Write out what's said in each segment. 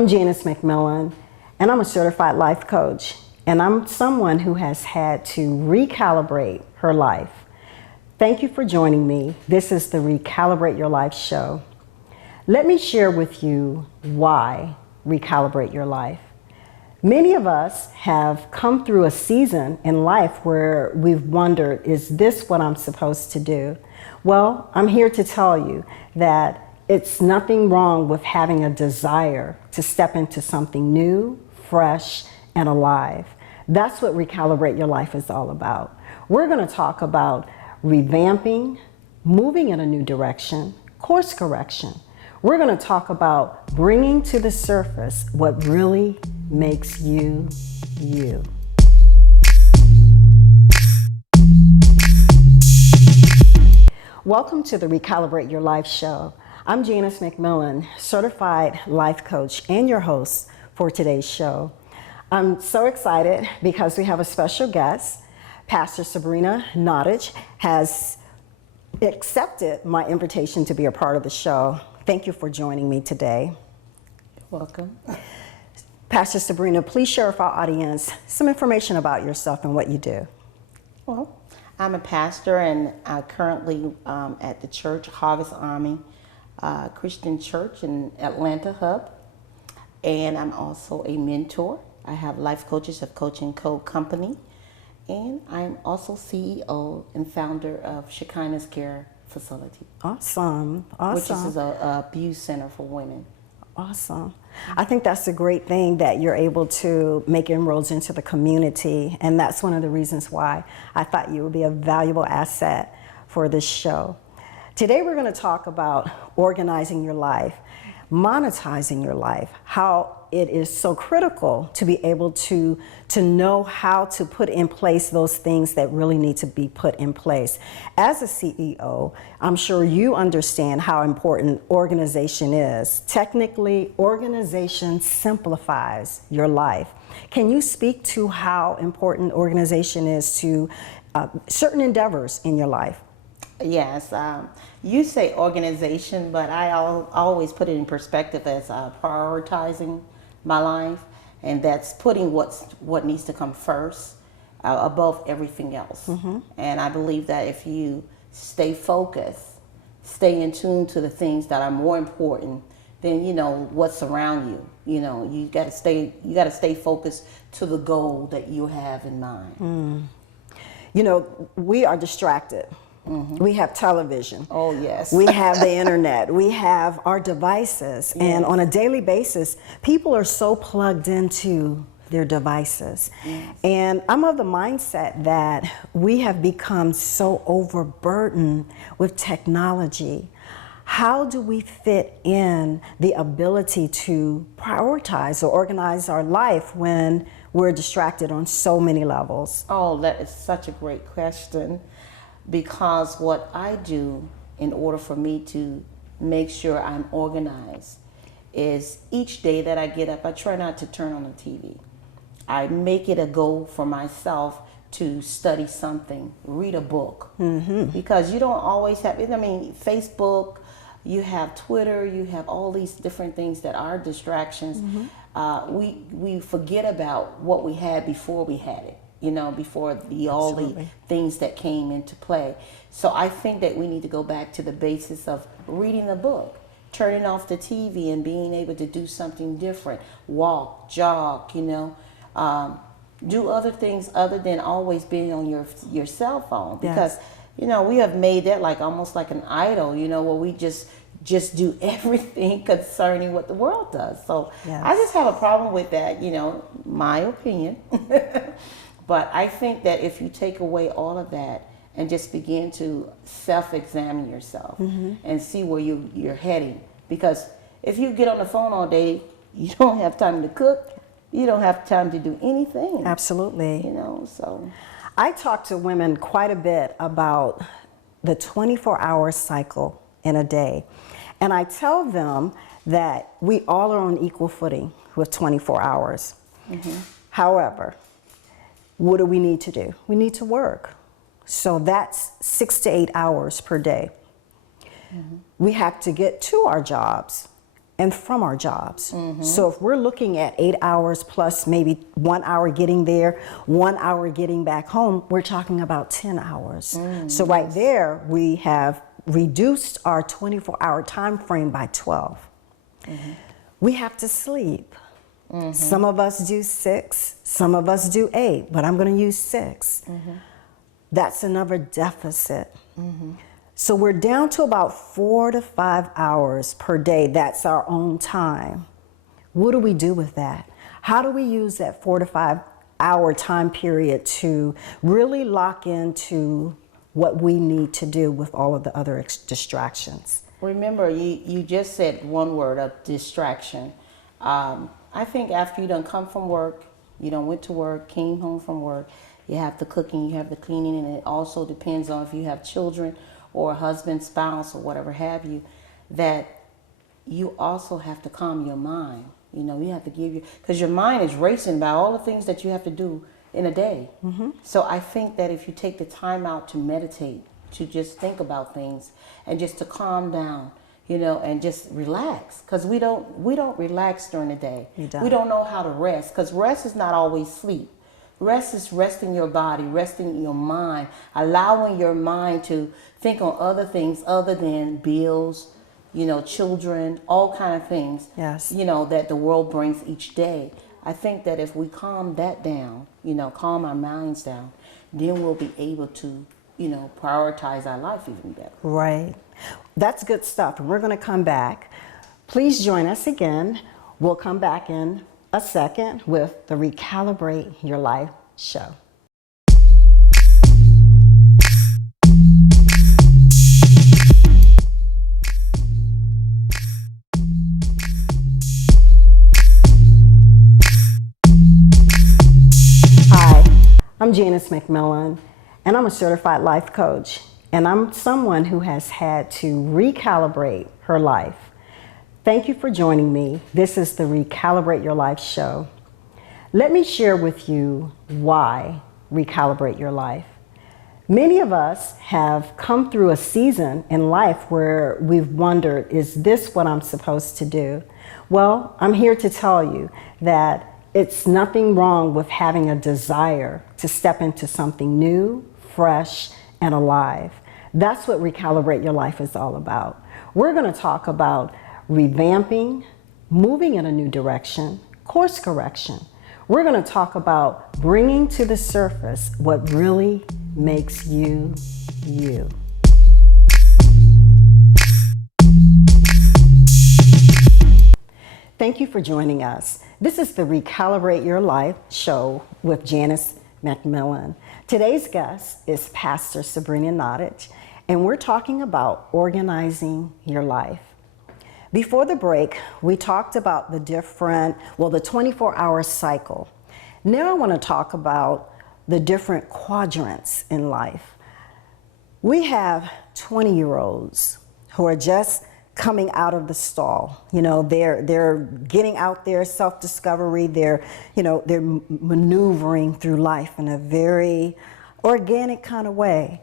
I'm Janice McMillan, and I'm a certified life coach, and I'm someone who has had to recalibrate her life. Thank you for joining me. This is the Recalibrate Your Life show. Let me share with you why recalibrate your life. Many of us have come through a season in life where we've wondered, is this what I'm supposed to do? Well, I'm here to tell you that it's nothing wrong with having a desire to step into something new, fresh, and alive. That's what Recalibrate Your Life is all about. We're going to talk about revamping, moving in a new direction, course correction. We're going to talk about bringing to the surface what really makes you, you. Welcome to the Recalibrate Your Life show. I'm Janice McMillan, certified life coach and your host for today's show. I'm so excited because we have a special guest. Pastor Sabrina Nottage has accepted my invitation to be a part of the show. Thank you for joining me today. Welcome. Pastor Sabrina, please share with our audience some information about yourself and what you do. Well, I'm a pastor and currently at the church, Harvest Army Christian Church in Atlanta Hub. And I'm also a mentor. I have Life Coaches of Coaching Co. Company. And I'm also CEO and founder of Shekinah's Care Facility. Awesome. Which is an abuse center for women. Awesome. I think that's a great thing that you're able to make inroads into the community, and that's one of the reasons why I thought you would be a valuable asset for this show. Today we're going to talk about organizing your life, monetizing your life, how it is so critical to be able to know how to put in place those things that really need to be put in place. As a CEO, I'm sure you understand how important organization is. Technically, organization simplifies your life. Can you speak to how important organization is to certain endeavors in your life? Yes, you say organization, but I always put it in perspective as prioritizing my life, and that's putting what needs to come first above everything else. Mm-hmm. And I believe that if you stay focused, stay in tune to the things that are more important than what's around you. You got to stay focused to the goal that you have in mind. We are distracted. Mm-hmm. We have television. Oh, yes. We have the internet. We have our devices. Yes. And on a daily basis, people are so plugged into their devices. Yes. And I'm of the mindset that we have become so overburdened with technology. How do we fit in the ability to prioritize or organize our life when we're distracted on so many levels? Oh, that is such a great question. Because what I do in order for me to make sure I'm organized is each day that I get up, I try not to turn on the TV. I make it a goal for myself to study something, read a book. Mm-hmm. Because you don't always have, Facebook, you have Twitter, you have all these different things that are distractions. Mm-hmm. We forget about what we had before we had it. Before all the things that came into play. So I think that we need to go back to the basis of reading a book, turning off the TV and being able to do something different, walk, jog, do other things other than always being on your cell phone. Because, yes. We have made that almost like an idol, where we just do everything concerning what the world does. So yes. I just have a problem with that, my opinion. But I think that if you take away all of that and just begin to self-examine yourself mm-hmm. and see where you're heading. Because if you get on the phone all day, you don't have time to cook. You don't have time to do anything. Absolutely. So. I talk to women quite a bit about the 24-hour cycle in a day. And I tell them that we all are on equal footing with 24 hours. Mm-hmm. However, what do we need to do? We need to work. So that's 6 to 8 hours per day. Mm-hmm. We have to get to our jobs and from our jobs. So if we're looking at 8 hours plus maybe 1 hour getting there, 1 hour getting back home, we're talking about 10 hours. So right there, we have reduced our 24-hour time frame by 12. We have to sleep. Some of us do 6, some of us do 8, but I'm going to use 6. That's another deficit. So we're down to about 4 to 5 hours per day. That's our own time. What do we do with that? How do we use that 4 to 5 hour time period to really lock into what we need to do with all of the other distractions? Remember, you just said one word of distraction. I think after you done come from work, you done went to work, came home from work, you have the cooking, you have the cleaning, and it also depends on if you have children or a husband, spouse, or whatever have you, that you also have to calm your mind. You know, you have to give because your mind is racing about all the things that you have to do in a day. So I think that if you take the time out to meditate, to just think about things, and just to calm down, you know, and just relax, because we don't relax during the day. We don't know how to rest, because rest is not always sleep. Rest is resting your body, resting your mind, allowing your mind to think on other things other than bills, you know, children, all kind of things, you know, that the world brings each day. I think that if we calm that down, you know, calm our minds down, then we'll be able to, you know, prioritize our life even better. Right. That's good stuff. And we're going to come back. Please join us again. We'll come back in a second with the Recalibrate Your Life show. Hi, I'm Janice McMillan, and I'm a certified life coach, and I'm someone who has had to recalibrate her life. Thank you for joining me. This is the Recalibrate Your Life show. Let me share with you why recalibrate your life. Many of us have come through a season in life where we've wondered, is this what I'm supposed to do? Well, I'm here to tell you that it's nothing wrong with having a desire to step into something new, fresh, and alive. That's what Recalibrate Your Life is all about. We're going to talk about revamping, moving in a new direction, course correction. We're going to talk about bringing to the surface what really makes you, you. Thank you for joining us. This is the Recalibrate Your Life show with Janice McMillan. Today's guest is Pastor Sabrina Nottage, and we're talking about organizing your life. Before the break, we talked about the 24-hour cycle. Now I want to talk about the different quadrants in life. We have 20-year-olds who are just coming out of the stall. You know, they're getting out there, self-discovery, they're maneuvering through life in a very organic kind of way.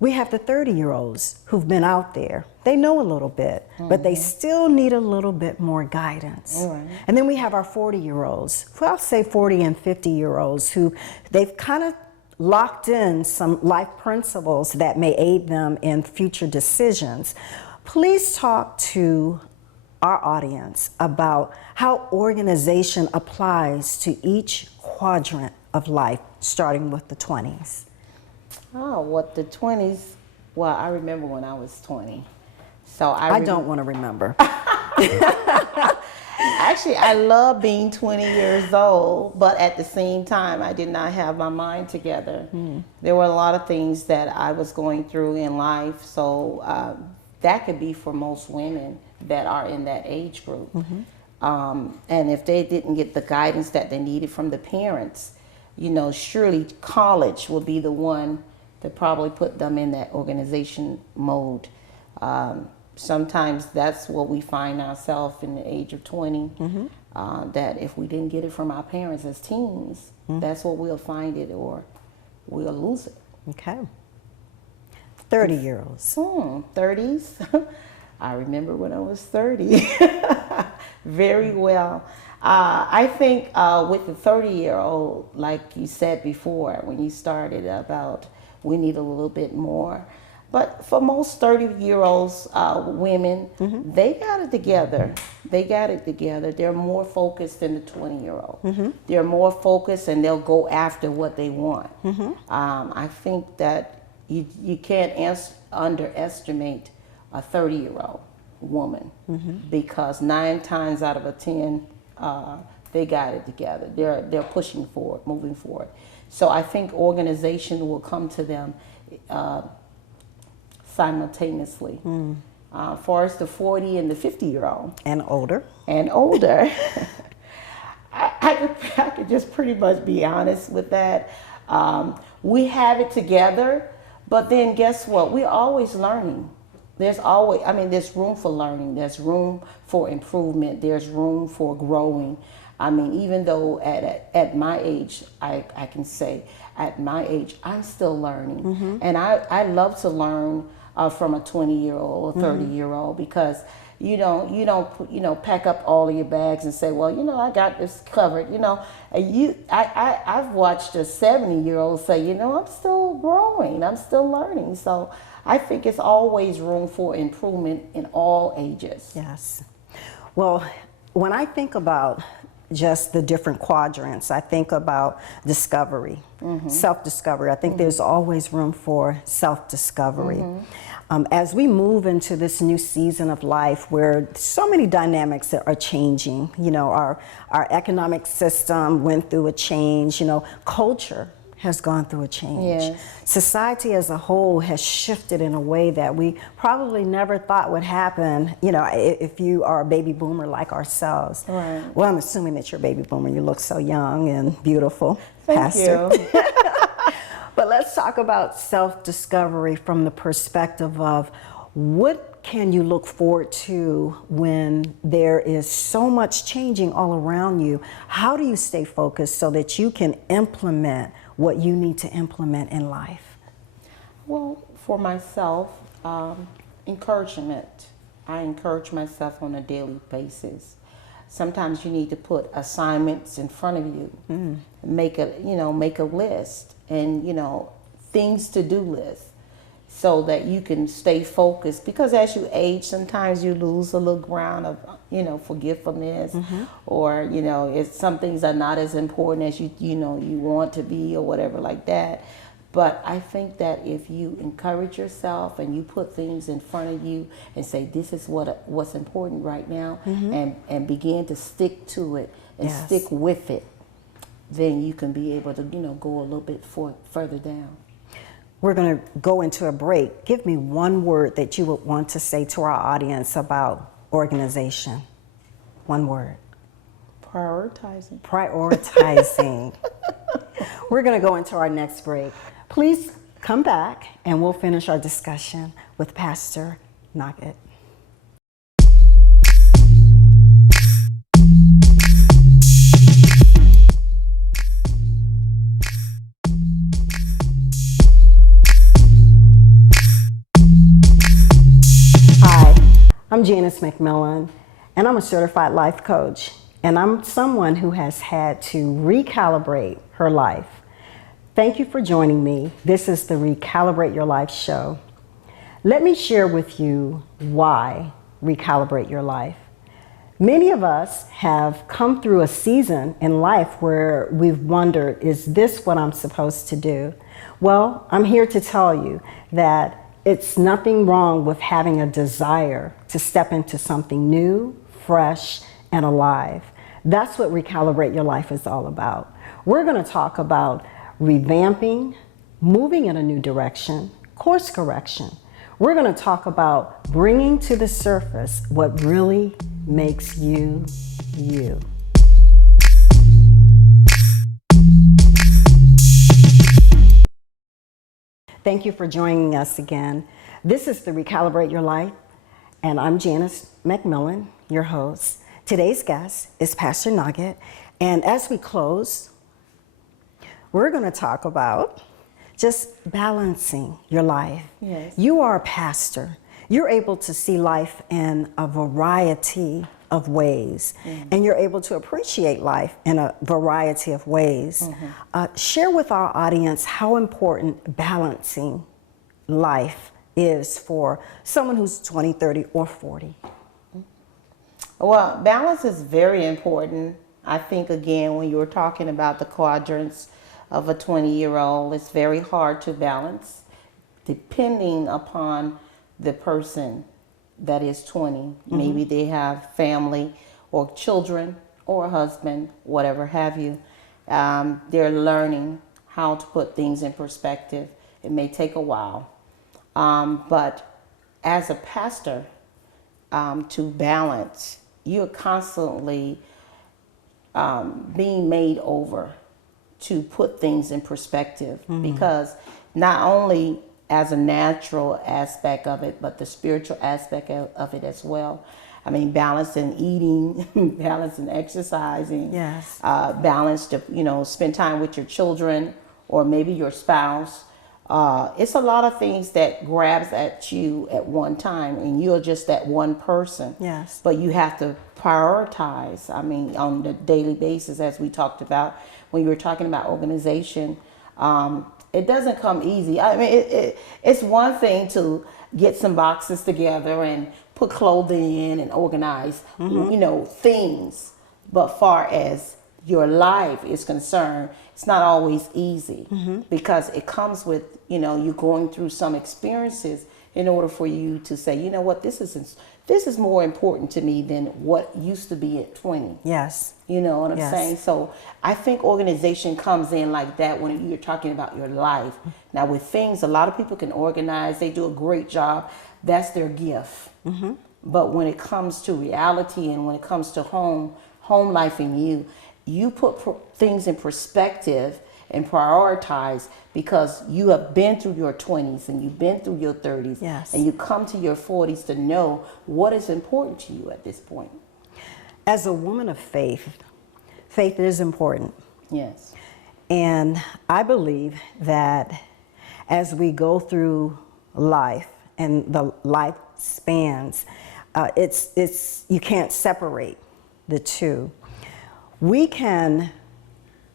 We have the 30-year-olds who've been out there. They know a little bit, but they still need a little bit more guidance. And then we have our 40-year-olds, well, I'll say 40 and 50-year-olds who they've kind of locked in some life principles that may aid them in future decisions. Please talk to our audience about how organization applies to each quadrant of life, starting with the 20s. Oh, what the 20s? Well, I remember when I was 20. So I don't want to remember. Actually, I love being 20 years old, but at the same time, I did not have my mind together. There were a lot of things that I was going through in life, so that could be for most women that are in that age group. And if they didn't get the guidance that they needed from the parents, you know, surely college will be the one that probably put them in that organization mode. Sometimes that's what we find ourselves in the age of 20, that if we didn't get it from our parents as teens, that's what we'll find it or we'll lose it. Okay. 30-year-olds. 30s. I remember when I was 30. Very well. I think with the 30-year-old, like you said before, when you started about we need a little bit more. But for most 30-year-olds, women, they got it together. They got it together. They're more focused than the 20-year-old. They're more focused and they'll go after what they want. I think that you can't underestimate a 30-year-old woman because 9 times out of 10, they got it together. They're pushing forward, moving forward. So I think organization will come to them simultaneously. For us, the 40 and the 50-year-old. And older. And older. I could just pretty much be honest with that. We have it together, but then guess what? We're always learning. There's always, there's room for learning. There's room for improvement. There's room for growing. Even though at my age, I can say at my age, I'm still learning. And I love to learn from a 20-year-old or 30-year-old because you don't pack up all of your bags and say, well, I got this covered. I've watched a 70-year-old say, I'm still growing. I'm still learning. So I think it's always room for improvement in all ages. Yes. Well, when I think about just the different quadrants, I think about discovery, self-discovery. I think there's always room for self-discovery. As we move into this new season of life where so many dynamics are changing, our economic system went through a change, culture has gone through a change. Yes. Society as a whole has shifted in a way that we probably never thought would happen, if you are a baby boomer like ourselves. Right. Well, I'm assuming that you're a baby boomer. You look so young and beautiful, Thank Pastor. you. But let's talk about self-discovery from the perspective of what can you look forward to when there is so much changing all around you? How do you stay focused so that you can implement what you need to implement in life? Well, for myself, encouragement. I encourage myself on a daily basis. Sometimes you need to put assignments in front of you. Make a list and, things to do list so that you can stay focused. Because as you age, sometimes you lose a little ground of, forgetfulness or, if some things are not as important as you want to be or whatever like that. But I think that if you encourage yourself and you put things in front of you and say, this is what's important right now, and begin to stick to it and stick with it, then you can be able to, go a little bit further down. We're going to go into a break. Give me one word that you would want to say to our audience about organization. One word. Prioritizing. Prioritizing. We're going to go into our next break. Please come back and we'll finish our discussion with Pastor Nugget. Hi, I'm Janice McMillan, and I'm a certified life coach, and I'm someone who has had to recalibrate her life. Thank you for joining me. This is the Recalibrate Your Life show. Let me share with you why recalibrate your life. Many of us have come through a season in life where we've wondered, is this what I'm supposed to do? Well, I'm here to tell you that it's nothing wrong with having a desire to step into something new, fresh, and alive. That's what Recalibrate Your Life is all about. We're going to talk about revamping, moving in a new direction, course correction. We're going to talk about bringing to the surface what really makes you, you. Thank you for joining us again. This is the Recalibrate Your Life, and I'm Janice McMillan, your host. Today's guest is Pastor Nugget, and as we close, we're going to talk about just balancing your life. Yes. You are a pastor. You're able to see life in a variety of ways, and you're able to appreciate life in a variety of ways. Share with our audience how important balancing life is for someone who's 20, 30, or 40. Well, balance is very important. I think, again, when you're talking about the quadrants of a 20-year-old, it's very hard to balance depending upon the person that is 20. Maybe they have family or children or a husband, whatever have you. They're learning how to put things in perspective. It may take a while. But as a pastor, to balance, you're constantly being made over to put things in perspective, because not only as a natural aspect of it, but the spiritual aspect of it as well. I mean, balance in eating, balance in exercising, Yes. Balance to, spend time with your children or maybe your spouse. It's a lot of things that grabs at you at one time, and you're just that one person. Yes. But you have to prioritize, I mean, on the daily basis, as we talked about when you were talking about organization. It doesn't come easy. I mean, it's one thing to get some boxes together and put clothing in and organize, things. But far as your life is concerned, it's not always easy, because it comes with, you going through some experiences in order for you to say, you know what, this is more important to me than what used to be at 20. Yes. You know what I'm Yes. saying? So I think organization comes in like that when you're talking about your life. Now with things, a lot of people can organize. They do a great job. That's their gift. But when it comes to reality and when it comes to home life in you put things in perspective and prioritize, because you have been through your 20s and you've been through your 30s. Yes. And you come to your 40s to know what is important to you at this point. As a woman of faith is important. Yes. And I believe that as we go through life and the life spans, it's you can't separate the two. We can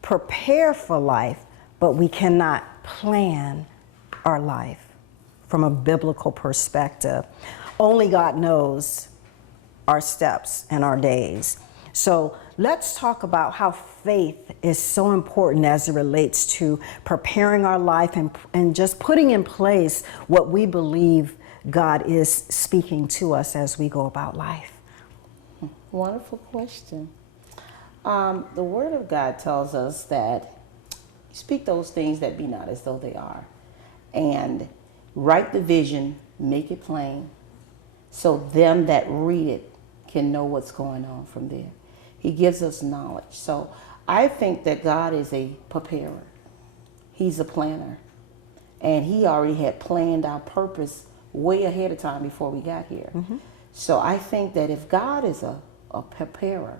prepare for life, but we cannot plan our life from a biblical perspective. Only God knows our steps and our days. So let's talk about how faith is so important as it relates to preparing our life and just putting in place what we believe God is speaking to us as we go about life. Wonderful question. The Word of God tells us that speak those things that be not as though they are, and write the vision, make it plain, so them that read it can know what's going on from there. He gives us knowledge. So I think that God is a preparer. He's a planner. And he already had planned our purpose way ahead of time before we got here. So I think that if God is a preparer,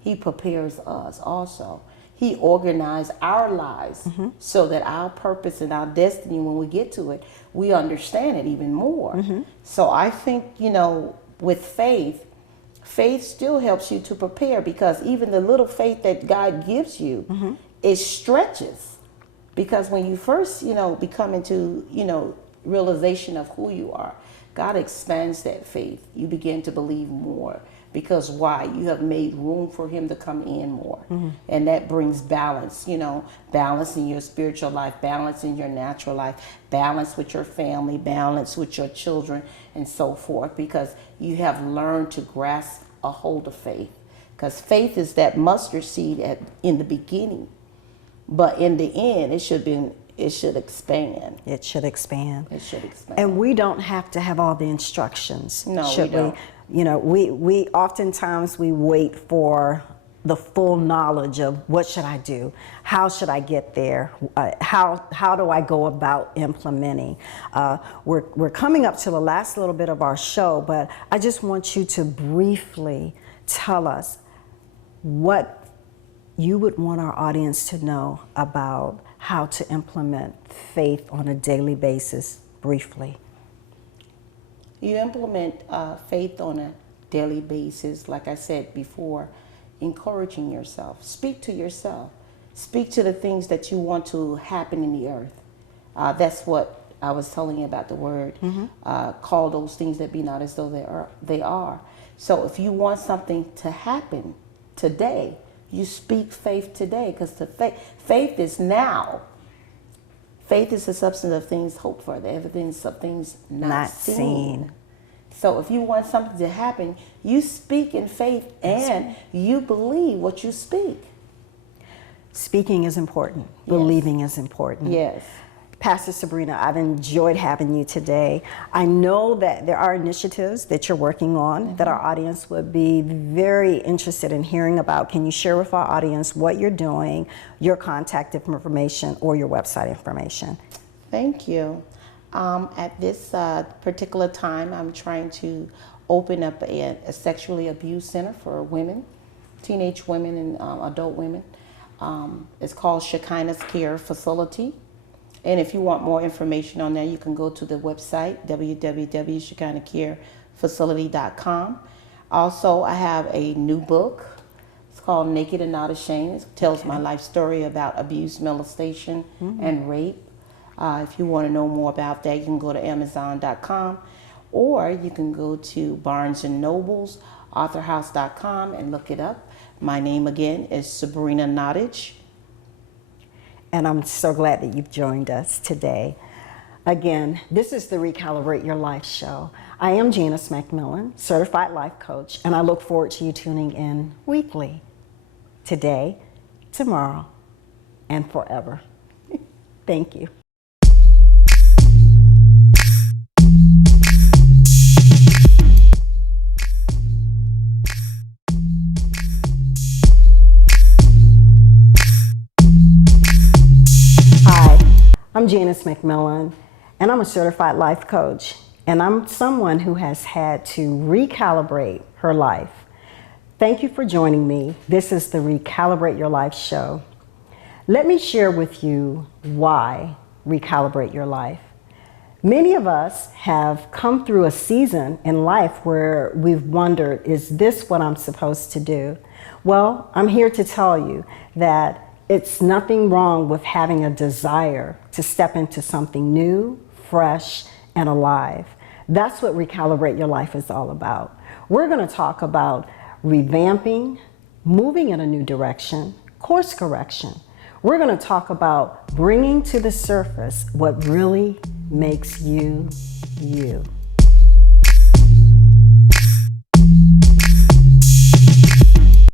he prepares us also. He organized our lives so that our purpose and our destiny, when we get to it, we understand it even more. So I think, with faith still helps you to prepare, because even the little faith that God gives you, it stretches. Because when you first, become into, realization of who you are, God expands that faith. You begin to believe more. Because why? You have made room for him to come in more. And that brings balance, balance in your spiritual life, balance in your natural life, balance with your family, balance with your children, and so forth. Because you have learned to grasp a hold of faith. Because faith is that mustard seed in the beginning. But in the end, it should expand. It should expand. It should expand. And we don't have to have all the instructions. No, should we don't. We oftentimes we wait for the full knowledge of what should I do, how should I get there, how do I go about implementing. We're coming up to the last little bit of our show, but I just want you to briefly tell us what you would want our audience to know about how to implement faith on a daily basis, briefly. You implement faith on a daily basis. Like I said before, encouraging yourself. Speak to yourself. Speak to the things that you want to happen in the earth. That's what I was telling you about the word. Call those things that be not as though they are. So if you want something to happen today, you speak faith today, because faith is now. Faith is the substance of things hoped for, the evidence of things not seen. So if you want something to happen, you speak in faith and you believe what you speak. Speaking is important. Believing is important. Yes. Pastor Sabrina, I've enjoyed having you today. I know that there are initiatives that you're working on that our audience would be very interested in hearing about. Can you share with our audience what you're doing, your contact information, or your website information? Thank you. At this particular time, I'm trying to open up a sexually abused center for women, teenage women and adult women. It's called Shekinah's Care Facility. And if you want more information on that, you can go to the website, www.shekinahcarefacility.com. Also, I have a new book. It's called Naked and Not Ashamed. It tells my life story about abuse, molestation, and rape. If you want to know more about that, you can go to Amazon.com, or you can go to Barnes & Noble's, authorhouse.com, and look it up. My name again is Sabrina Nottage. And I'm so glad that you've joined us today. Again, this is the Recalibrate Your Life show. I am Janice McMillan, certified life coach, and I look forward to you tuning in weekly, today, tomorrow, and forever. Thank you. I'm Janice McMillan, and I'm a certified life coach, and I'm someone who has had to recalibrate her life. Thank you for joining me. This is the Recalibrate Your Life show. Let me share with you why recalibrate your life. Many of us have come through a season in life where we've wondered, is this what I'm supposed to do? Well, I'm here to tell you that it's nothing wrong with having a desire to step into something new, fresh, and alive. That's what Recalibrate Your Life is all about. We're going to talk about revamping, moving in a new direction, course correction. We're going to talk about bringing to the surface what really makes you, you.